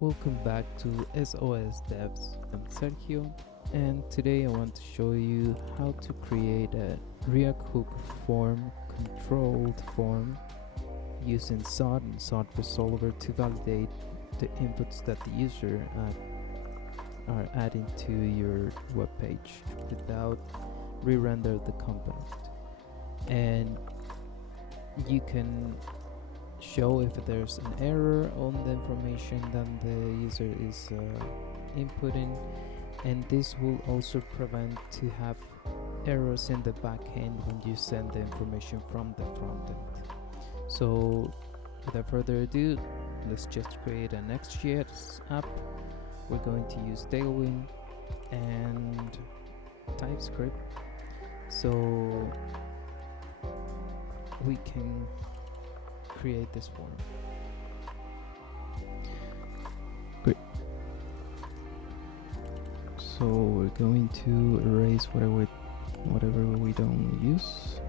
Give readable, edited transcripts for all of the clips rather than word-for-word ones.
Welcome back to SOS Devs. I'm Sergio, and today I want to show you how to create a React Hook form, controlled form, using Zod and Zod Resolver to validate the inputs that the user are adding to your web page without re-render the component. And you can show if there's an error on the information that the user is inputting, and this will also prevent to have errors in the back end when you send the information from the front end. So without further ado, let's just create a Next.js app. We're going to use Tailwind and Typescript so we can create this form. Great. So we're going to erase whatever we don't use.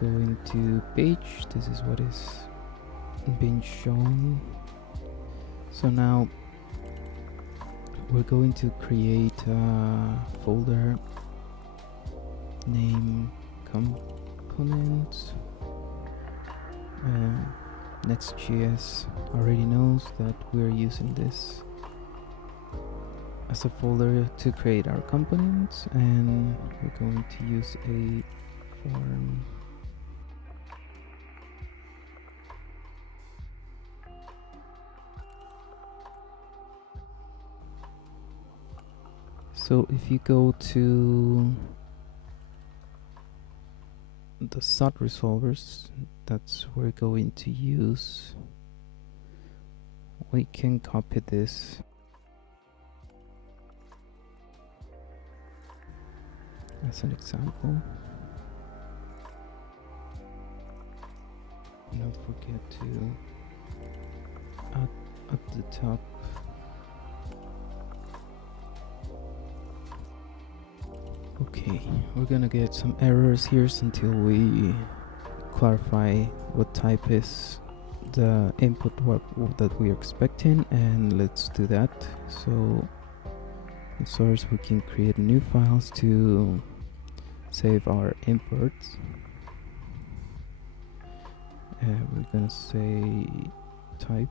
Going to page. This is what is being shown. So now we're going to create a folder, name components. Next.js already knows that we're using this as a folder to create our components, and we're going to use a form. So if you go to the Zod Resolvers, that's what we're going to use. We can copy this as an example. Not forget to add at the top Okay, we're gonna get some errors here until we clarify what type is the input that we're expecting, and let's do that. So in source we can create new files to save our imports. We're gonna say type.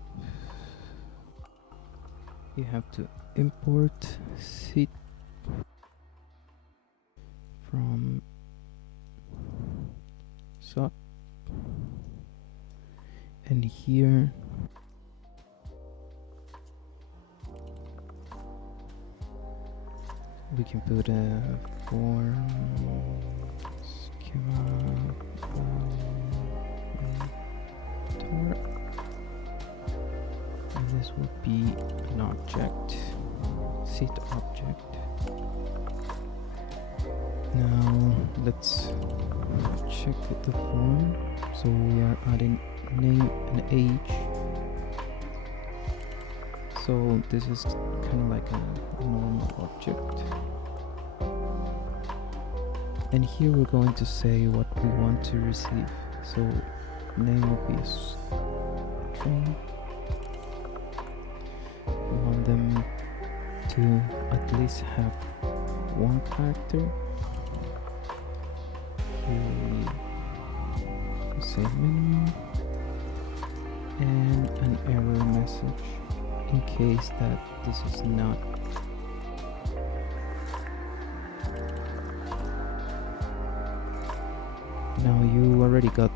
You have to import seed from Zod, and here we can put a form schema and this would be an object, seed object. Now let's check the form. So we are adding name and age. So this is kind of like a normal object. And here we're going to say what we want to receive. So name will be string. We want them to at least have one character. We say minimum and an error message in case that this is not. Now you already got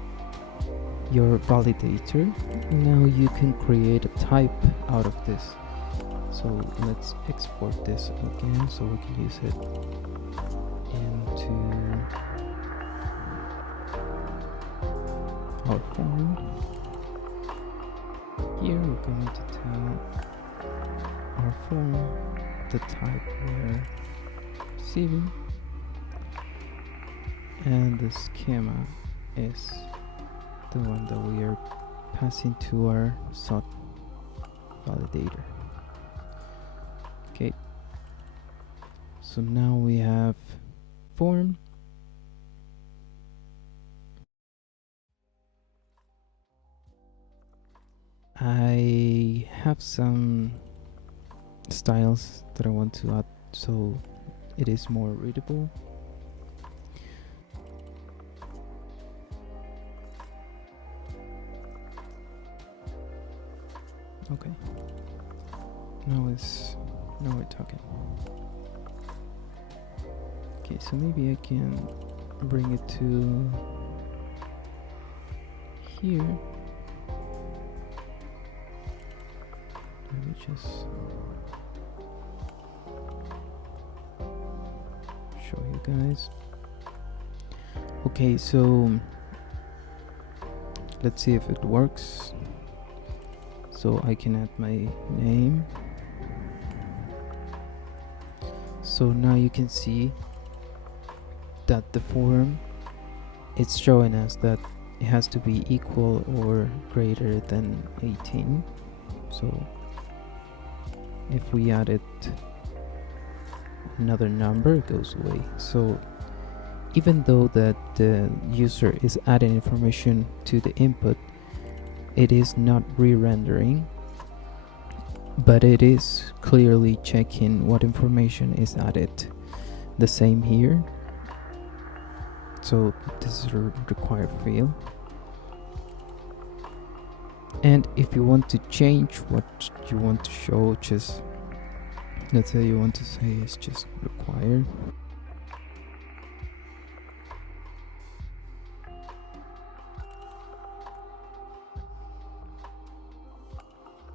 your validator. Now you can create a type out of this. So let's export this again so we can use it into our form. Here we're going to tell our form the type we're receiving, and the schema is the one that we are passing to our Zod validator. Okay, so now we have form. I have some styles that I want to add so it is more readable. Okay, now we're talking. Okay, so maybe I can bring it to here. Let me just show you guys. Okay, so let's see if it works. So I can add my name. So now you can see that the form, it's showing us that it has to be equal or greater than 18. So if we added another number, it goes away. So even though that the user is adding information to the input, it is not re-rendering, but it is clearly checking what information is added. The same here. So this is a required field. And if you want to change what you want to show, just let's say you want to say it's just required.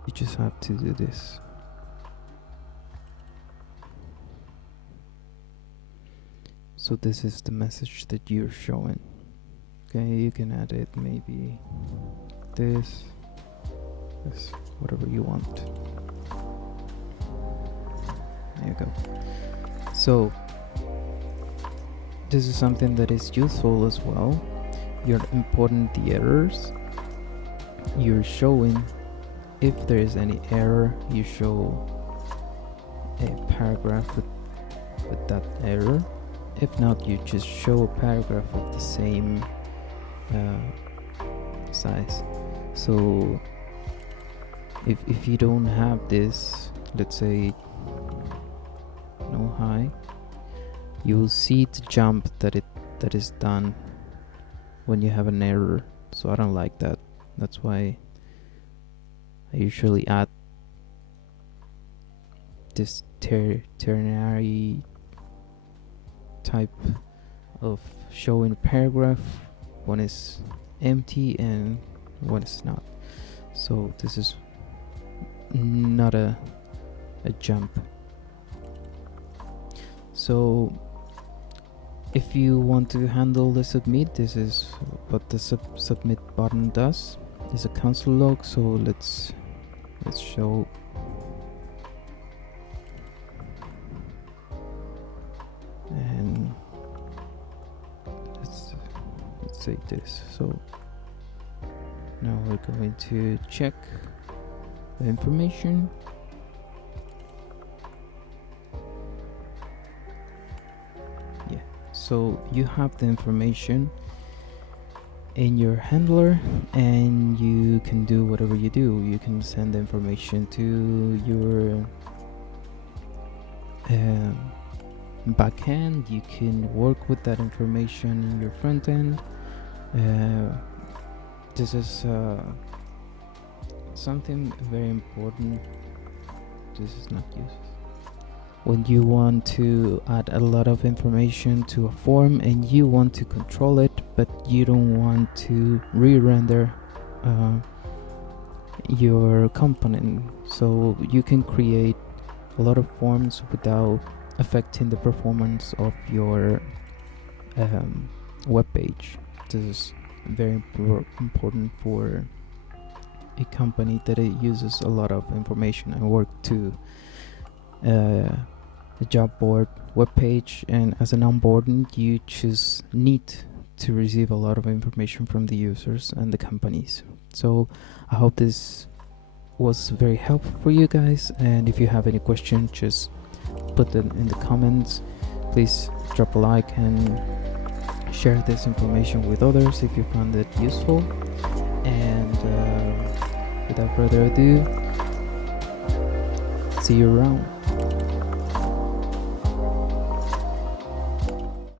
You just have to do this. So this is the message that you're showing. Okay, you can add it maybe this, whatever you want. There you go. So this is something that is useful as well. You're importing the errors. You're showing if there is any error, you show a paragraph with that error. If not, you just show a paragraph of the same size. So if you don't have this, let's say no high, you will see the jump that is done when you have an error. So I don't like that. That's why I usually add this ternary type of showing a paragraph when it's empty and when it's not. So this is not a jump. So if you want to handle the submit, this is what the submit button does. It's a console log, so let's show. And let's say this. So now we're going to check the information. Yeah, so you have the information in your handler, and you can do whatever you do. You can send the information to your backend. You can work with that information in your front end. This is something very important. This is not used when you want to add a lot of information to a form and you want to control it, but you don't want to re-render your component. So you can create a lot of forms without affecting the performance of your web page. This is very important for a company that it uses a lot of information and work to the job board web page, and as an onboarding you just need to receive a lot of information from the users and the companies. So I hope this was very helpful for you guys, and if you have any questions, just put them in the comments. Please drop a like and share this information with others if you found it useful, and without further ado, see you around.